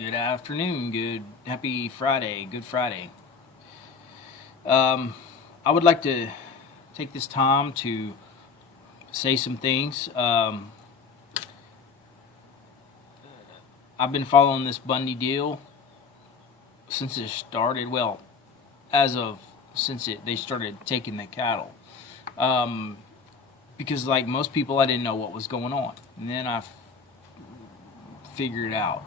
Good afternoon, happy Friday, Good Friday. I would like to take this time to say some things. I've been following this Bundy deal since it started. Well, as of they started taking the cattle. Because like most people, I didn't know what was going on, and then I figured it out.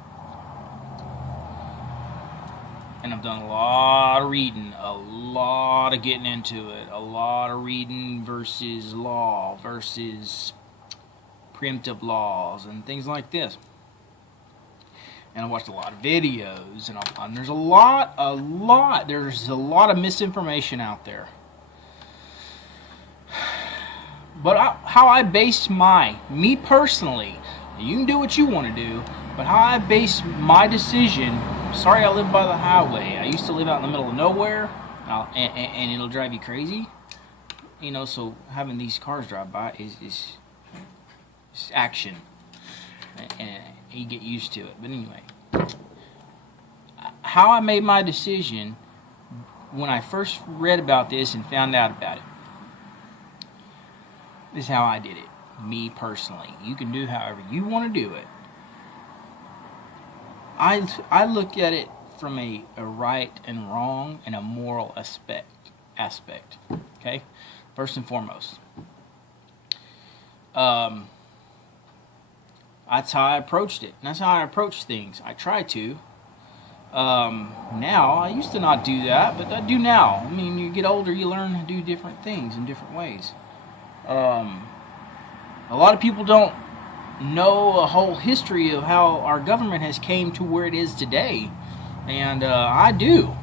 And I've done a lot of reading, a lot of getting into it, a lot of reading versus law, versus preemptive laws, and things like this. And I watched a lot of videos, and there's a lot of misinformation out there. But how I base me personally, you can do what you want to do, but how I base my decision. Sorry, I live by the highway. I used to live out in the middle of nowhere, and it'll drive you crazy. So having these cars drive by is action, and you get used to it. But anyway, how I made my decision when I first read about this and found out about it, this is how I did it, me personally. You can do however you want to do it. I look at it from a right and wrong and a moral aspect. Okay, first and foremost, that's how I approached it. And that's how I approach things. I try to. Now I used to not do that, but I do now. I mean, you get older, you learn to do different things in different ways. A lot of people don't know a whole history of how our government has came to where it is today, and I do.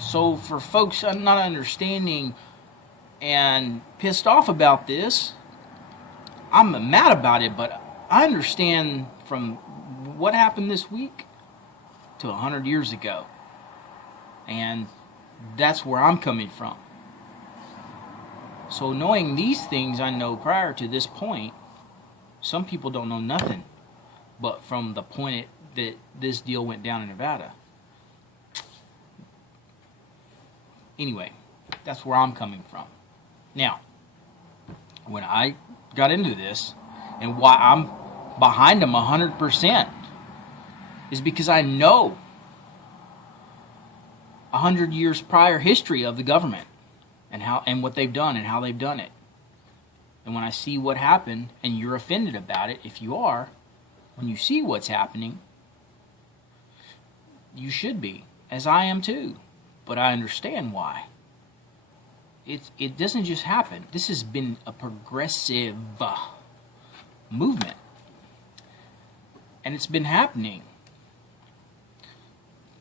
So for folks not understanding and pissed off about this, I'm mad about it, but I understand from what happened this week to 100 years ago, and that's where I'm coming from. So knowing these things I know prior to this point, some people don't know nothing but from the point that this deal went down in Nevada. Anyway, that's where I'm coming from. Now, when I got into this, and why I'm behind them 100%, is because I know 100 years prior history of the government and what they've done and how they've done it. And when I see what happened, and you're offended about it, if you are, when you see what's happening, you should be, as I am too. But I understand why. It doesn't just happen. This has been a progressive movement. And it's been happening.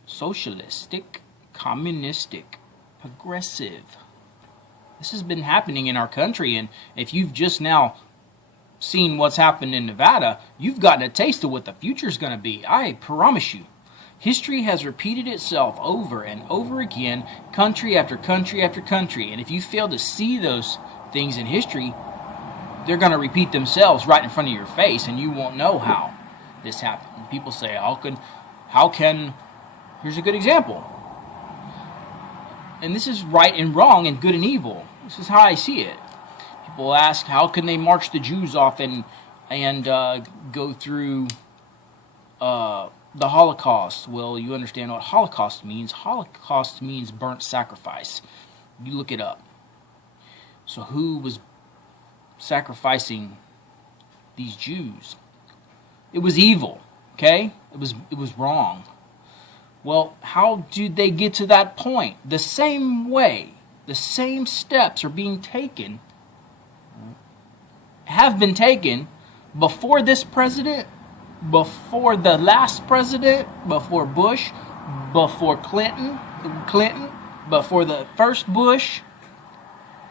Socialistic, communistic, progressive. This has been happening in our country, and if you've just now seen what's happened in Nevada, you've gotten a taste of what the future's going to be. I promise you. History has repeated itself over and over again, country after country after country, and if you fail to see those things in history, they're going to repeat themselves right in front of your face, and you won't know how this happened. People say, how can, here's a good example. And this is right and wrong and good and evil. This is how I see it. People ask, how can they march the Jews off and go through the Holocaust? Well, you understand what Holocaust means. Holocaust means burnt sacrifice. You look it up. So who was sacrificing these Jews? It was evil, okay? It was wrong. Well, how did they get to that point? The same way, the same steps are being taken, have been taken before this president, before the last president, before Bush, before Clinton, before the first Bush.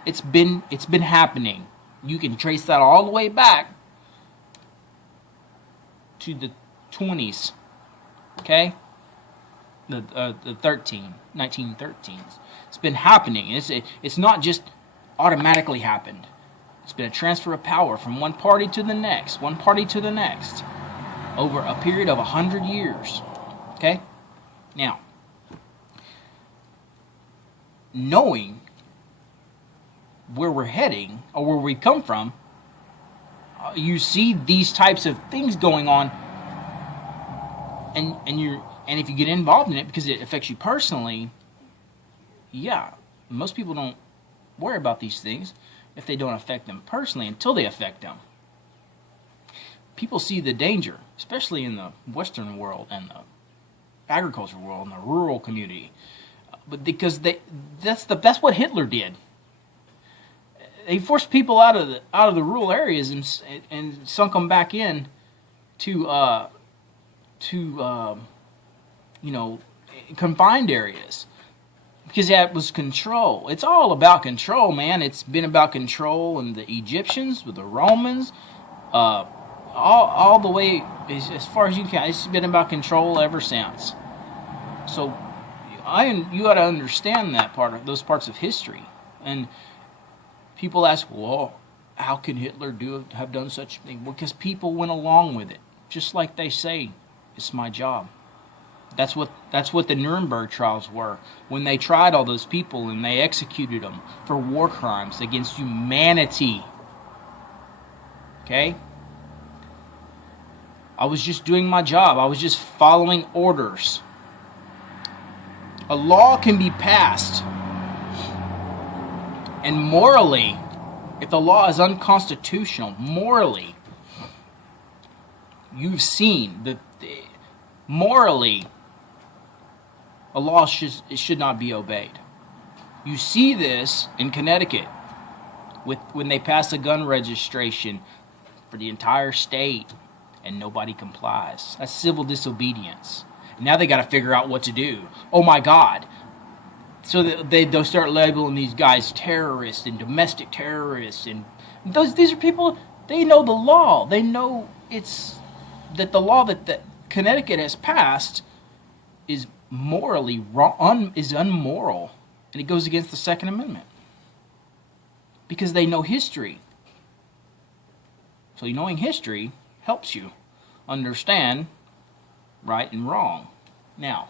It's been happening. You can trace that all the way back to the 20s, okay? The 1913s. It's been happening. It's not just automatically happened. It's been a transfer of power from one party to the next, one party to the next. over a period of 100 years. Okay? Now, knowing where we're heading or where we come from, you see these types of things going on, and if you get involved in it because it affects you personally, yeah, most people don't worry about these things if they don't affect them personally until they affect them. People see the danger, especially in the Western world and the agricultural world and the rural community, but because that's what Hitler did. He forced people out of the rural areas and sunk them back in to confined areas, because that was control. It's all about control, man. It's been about control, and the Egyptians with the Romans, all the way as far as you can. It's been about control ever since. So you got to understand that those parts of history. And people ask, well, how can Hitler have done such a thing? Well, because people went along with it, just like they say, it's my job. That's what the Nuremberg trials were, when they tried all those people and they executed them for war crimes against humanity. Okay? I was just doing my job. I was just following orders. A law can be passed, and morally, if the law is unconstitutional, morally, you've seen that morally, a law should not be obeyed. You see this in Connecticut when they pass a gun registration for the entire state and nobody complies. That's civil disobedience. Now they got to figure out what to do. Oh my God. So they'll start labeling these guys terrorists and domestic terrorists. And these are people, they know the law. They know that the law that Connecticut has passed is morally wrong, is unmoral, and it goes against the Second Amendment, because they know history. So knowing history helps you understand right and wrong. Now,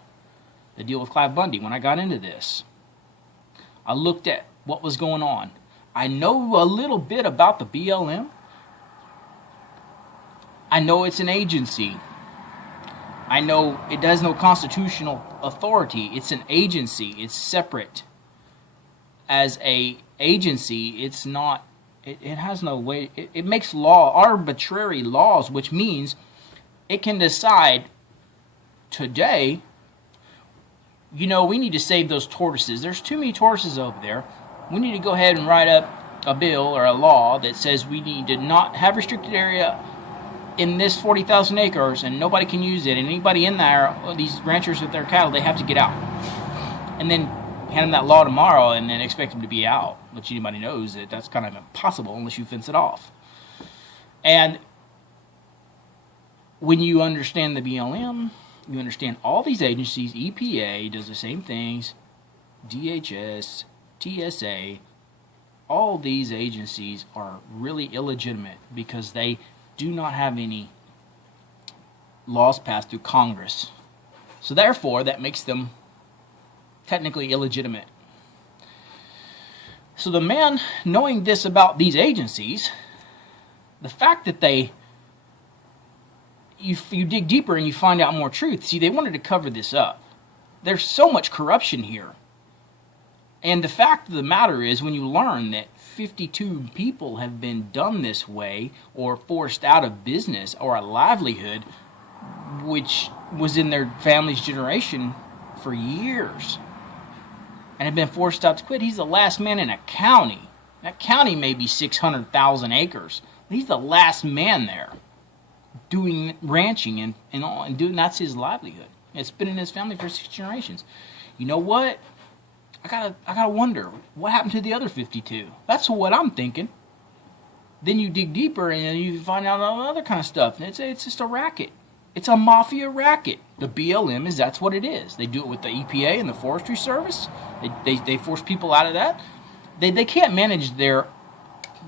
the deal with Clive Bundy, when I got into this, I looked at what was going on. I know a little bit about the BLM. I know it's an agency. I know it has no constitutional authority. It's an agency. It's separate. As a agency, it's not. It has no way. It makes arbitrary laws, which means it can decide today, we need to save those tortoises. There's too many tortoises over there. We need to go ahead and write up a bill or a law that says we need to not have restricted area in this 40,000 acres, and nobody can use it. And anybody in there, these ranchers with their cattle, they have to get out. And then hand them that law tomorrow and then expect them to be out, which anybody knows that that's kind of impossible unless you fence it off. And when you understand the BLM, you understand all these agencies. EPA does the same things, DHS, TSA, all these agencies are really illegitimate because they do not have any laws passed through Congress. So therefore, that makes them technically illegitimate. So the man, knowing this about these agencies, the fact that you dig deeper and you find out more truth. See, they wanted to cover this up. There's so much corruption here. And the fact of the matter is, when you learn that 52 people have been done this way or forced out of business or a livelihood, which was in their family's generation for years, and have been forced out to quit. He's the last man in a county. That county may be 600,000 acres. He's the last man there doing ranching and doing, that's his livelihood. It's been in his family for 6 generations. You know what? I gotta wonder, what happened to the other 52? That's what I'm thinking. Then you dig deeper and you find out all other kind of stuff. And it's just a racket. It's a mafia racket. The BLM that's what it is. They do it with the EPA and the Forestry Service. They force people out of that. They can't manage their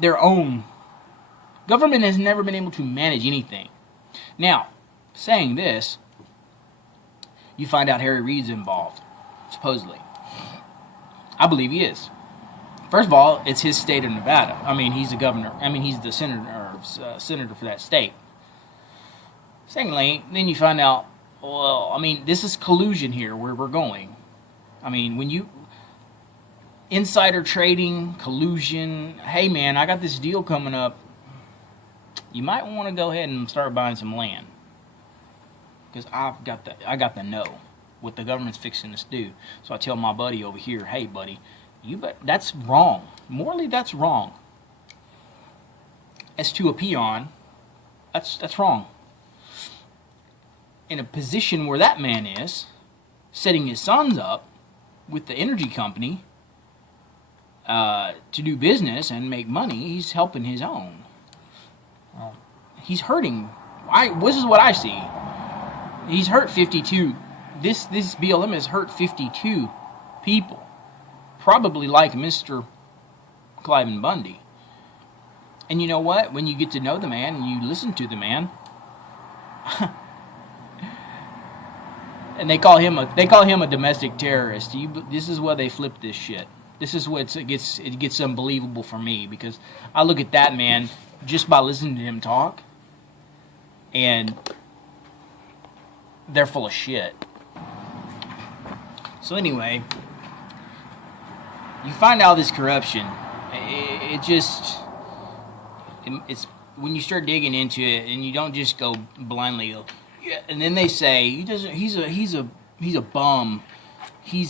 own. Government has never been able to manage anything. Now, saying this, you find out Harry Reid's involved, supposedly. I believe he is. First of all, it's his state of Nevada. I mean, he's the governor. I mean, he's the senator for that state. Secondly, then you find out, well, I mean, this is collusion here where we're going. I mean, when you insider trading, collusion, hey man, I got this deal coming up. You might want to go ahead and start buying some land, because I got the know what the government's fixing to do. So I tell my buddy over here, hey buddy, that's wrong. Morally, that's wrong. As to a peon, that's wrong. In a position where that man is, setting his sons up with the energy company to do business and make money, he's helping his own. He's hurting. This is what I see. He's hurt 52. This BLM has hurt 52 people. Probably like Mr. Clive Bundy. And you know what? When you get to know the man and you listen to the man, and they call him a domestic terrorist. This is why they flip this shit. This is what it gets unbelievable for me, because I look at that man just by listening to him talk, and they're full of shit. So anyway, you find out this corruption. It's when you start digging into it, and you don't just go blindly. Yeah, and then they say he's a bum. He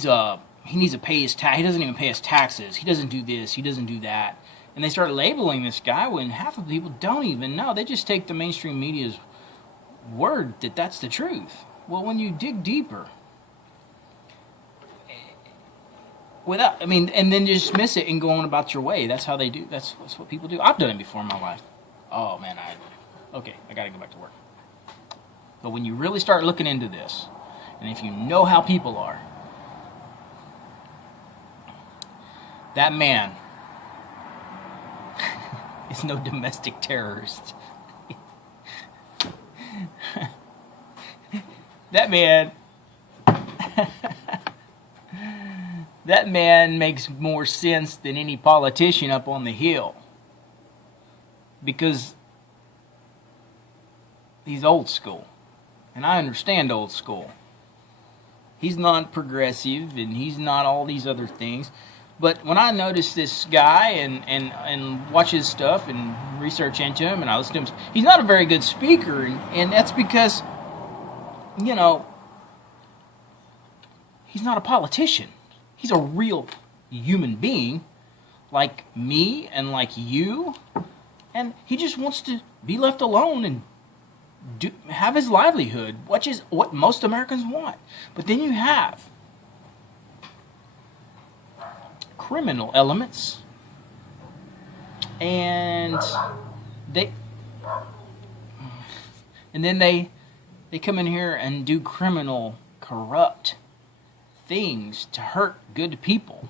needs to pay his tax. He doesn't even pay his taxes. He doesn't do this. He doesn't do that. And they start labeling this guy when half of the people don't even know. They just take the mainstream media's word that that's the truth. Well, when you dig deeper, and then dismiss it and go on about your way. That's how they do. That's what people do. I've done it before in my life. Oh man, I gotta go back to work. But when you really start looking into this, and if you know how people are, that man is no domestic terrorist. That man makes more sense than any politician up on the Hill, because he's old school, and I understand old school. He's not progressive, and he's not all these other things. But when I notice this guy and watch his stuff and research into him, and I listen to him, he's not a very good speaker, and that's because, he's not a politician. He's a real human being, like me and like you, and he just wants to be left alone and have his livelihood, which is what most Americans want. But then you have criminal elements, and then they come in here and do criminal, corrupt things to hurt good people.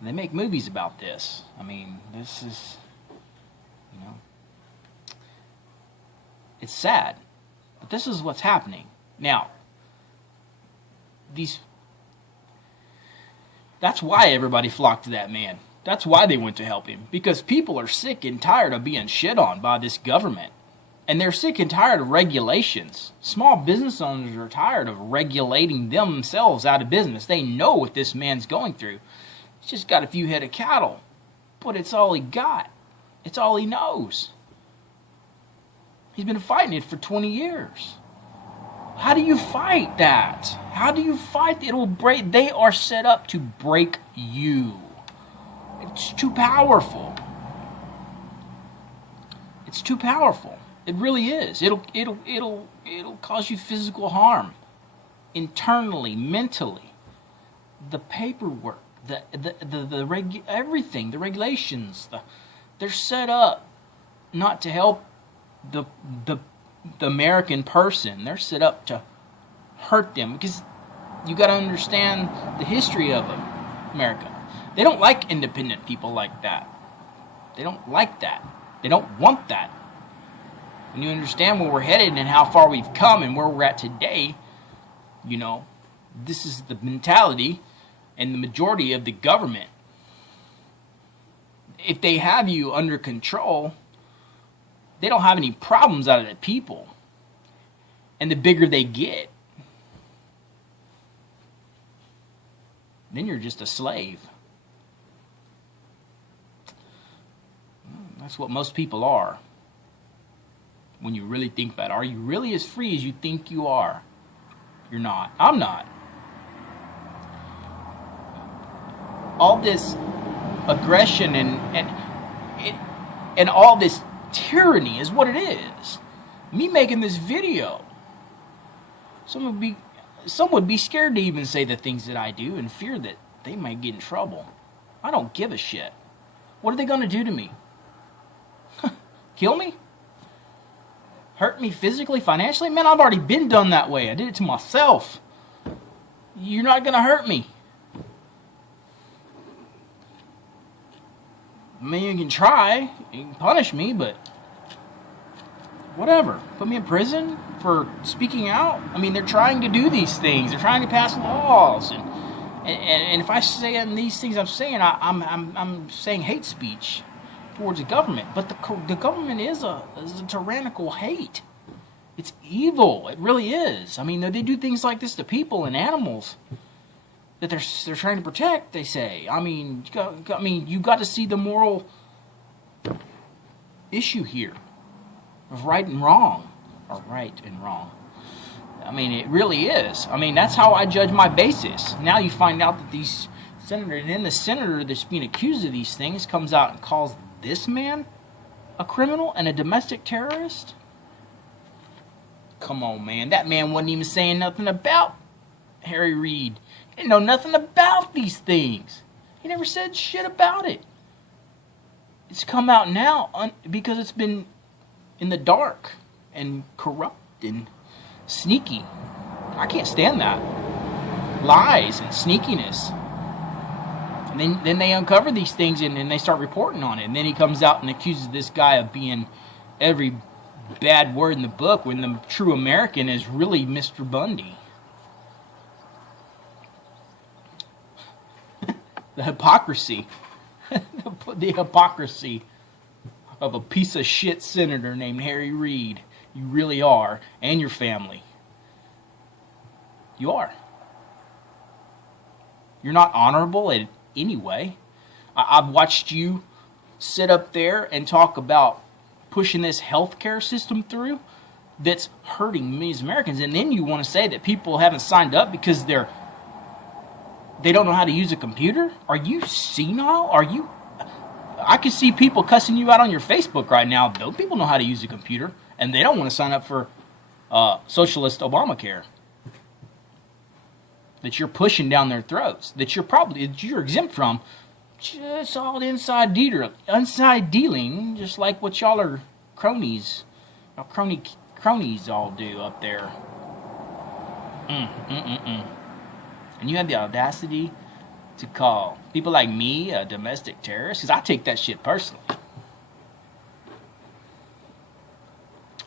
They make movies about this. I mean, this is, it's sad, but this is what's happening now. That's why everybody flocked to that man. That's why they went to help him, because people are sick and tired of being shit on by this government. And they're sick and tired of regulations. Small business owners are tired of regulating themselves out of business. They know what this man's going through. He's just got a few head of cattle, but it's all he got. It's all he knows. He's been fighting it for 20 years. How do you fight that? How do you fight? It will break. They are set up to break you. It's too powerful. It's too powerful. It really is. It'll cause you physical harm, internally, mentally. The paperwork, everything, the regulations, they're set up not to help the American person. They're set up to hurt them, because you got to understand the history of America. They don't like independent people like that. They don't like that. They don't want that. when you understand where we're headed and how far we've come and where we're at today, you know, this is the mentality and the majority of the government. If they have you under control, they don't have any problems out of the people. And the bigger they get, then you're just a slave. That's what most people are. When you really think about it, are you really as free as you think you are? You're not. I'm not. All this aggression and all this tyranny is what it is. Me making this video, some would be scared to even say the things that I do and fear that they might get in trouble. I don't give a shit. What are they going to do to me? Kill me? Hurt me physically, financially? Man, I've already been done that way. I did it to myself. You're not going to hurt me. I mean, you can try. You can punish me, but whatever. Put me in prison for speaking out. I mean, they're trying to do these things. They're trying to pass laws. And if I say these things I'm saying, I'm saying hate speech towards the government. But the government is a tyrannical hate. It's evil. It really is. I mean, they do things like this to people and animals that they're trying to protect, they say. I mean, you got to see the moral issue here of right and wrong. Or right and wrong. I mean, it really is. I mean, that's how I judge my basis. Now you find out that these senators, and then the senator that's being accused of these things comes out and calls this man a criminal and a domestic terrorist? Come on, man. That man wasn't even saying nothing about Harry Reid. He didn't know nothing about these things. He never said shit about it. It's come out now because it's been in the dark and corrupt and sneaky. I can't stand that. Lies and sneakiness. And then they uncover these things and they start reporting on it. And then he comes out and accuses this guy of being every bad word in the book when the true American is really Mr. Bundy. The hypocrisy. The hypocrisy of a piece of shit senator named Harry Reid. You really are. And your family. You are. You're not honorable in any way. I've watched you sit up there and talk about pushing this healthcare system through that's hurting me as Americans. And then you want to say that people haven't signed up because they don't know how to use a computer? Are you senile? I can see people cussing you out on your Facebook right now. Those people know how to use a computer, and they don't want to sign up for socialist Obamacare that you're pushing down their throats, that you're exempt from. Just all inside dealing, just like what y'all are cronies all do up there. And you have the audacity to call people like me a domestic terrorist? Because I take that shit personally.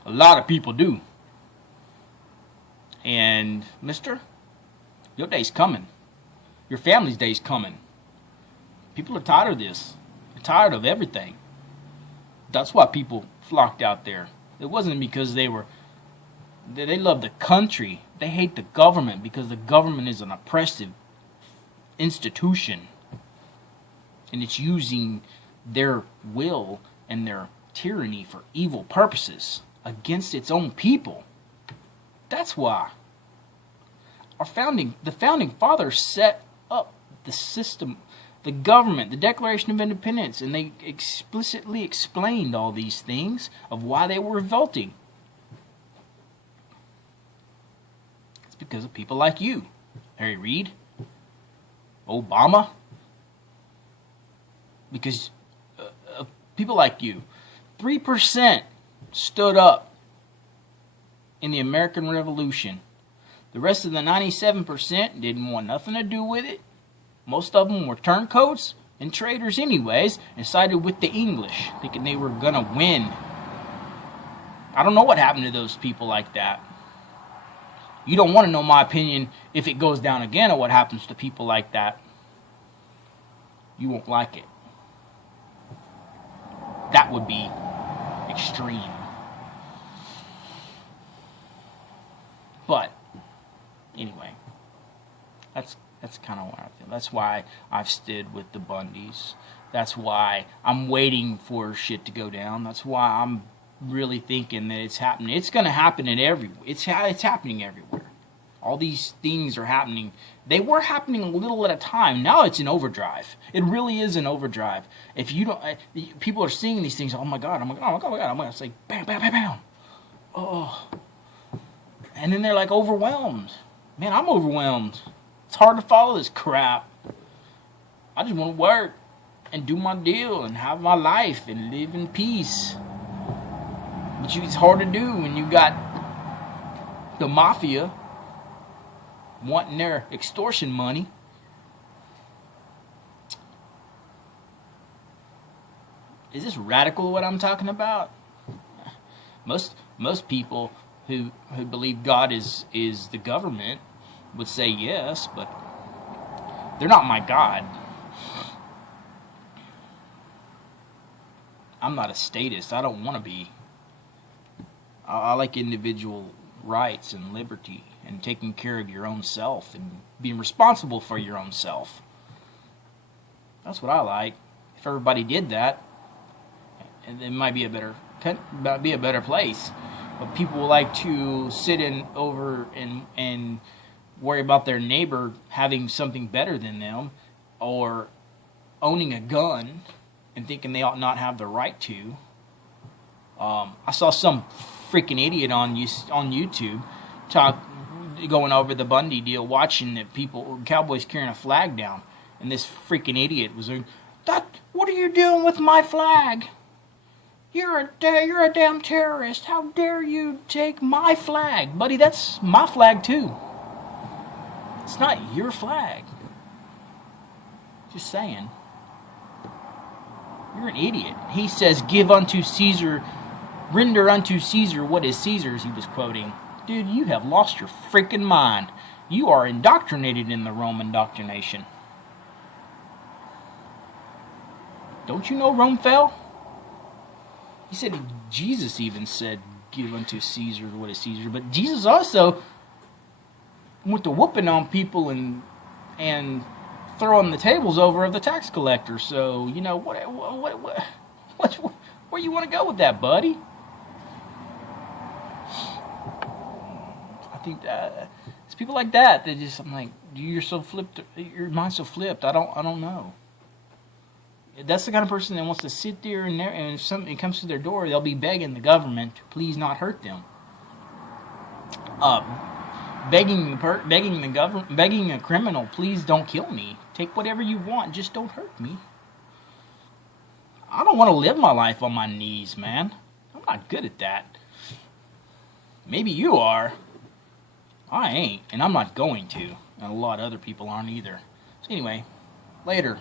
A lot of people do. And, mister, your day's coming. Your family's day's coming. People are tired of this. They're tired of everything. That's why people flocked out there. It wasn't because they love the country. They hate the government because the government is an oppressive institution. And it's using their will and their tyranny for evil purposes against its own people. That's why. The founding fathers set up the system, the government, the Declaration of Independence, and they explicitly explained all these things of why they were revolting. It's because of people like you, Harry Reid, Obama, because of people like you. 3% stood up in the American Revolution. The rest of the 97% didn't want nothing to do with it. Most of them were turncoats and traitors anyways, and sided with the English, thinking they were going to win. I don't know what happened to those people like that. You don't want to know my opinion if it goes down again or what happens to people like that. You won't like it. That would be extreme. But anyway, that's kind of what I feel. That's why I've stood with the Bundys. That's why I'm waiting for shit to go down. That's why I'm really thinking that it's happening. It's going to happen it's happening everywhere. All these things are happening. They were happening a little at a time. Now it's in overdrive. It really is an overdrive. If you don't, people are seeing these things. Oh my God! I'm like, oh my God! Oh my God! It's like bam, bam, bam, bam. Oh, and then they're like overwhelmed. Man, I'm overwhelmed. It's hard to follow this crap. I just want to work and do my deal and have my life and live in peace. But it's hard to do when you got the mafia wanting their extortion money. Is this radical what I'm talking about? Most people who believe God is the government would say yes, but they're not my God. I'm not a statist. I don't want to be. I like individual rights and liberty and taking care of your own self and being responsible for your own self. That's what I like. If everybody did that, it might be a better place. But people like to sit over and worry about their neighbor having something better than them, or owning a gun and thinking they ought not have the right to. I saw some freaking idiot on YouTube going over the Bundy deal, watching that cowboys carrying a flag down, and this freaking idiot was like, "What are you doing with my flag? You're a damn terrorist. How dare you take my flag?" Buddy, that's my flag too. It's not your flag. Just saying. You're an idiot. He says, render unto Caesar what is Caesar's, he was quoting. Dude, you have lost your freaking mind. You are indoctrinated in the Roman indoctrination. Don't you know Rome fell? He said, Jesus even said, give unto Caesar what is Caesar. But Jesus also went to whooping on people and throwing the tables over of the tax collector. So, you know, where you want to go with that, buddy? I think it's people like that just, I'm like, you're so flipped, your mind's so flipped. I don't know. That's the kind of person that wants to sit there and if something comes to their door, they'll be begging the government to please not hurt them. Begging a criminal, please don't kill me. Take whatever you want, just don't hurt me. I don't want to live my life on my knees, man. I'm not good at that. Maybe you are. I ain't, and I'm not going to. And a lot of other people aren't either. So anyway, later.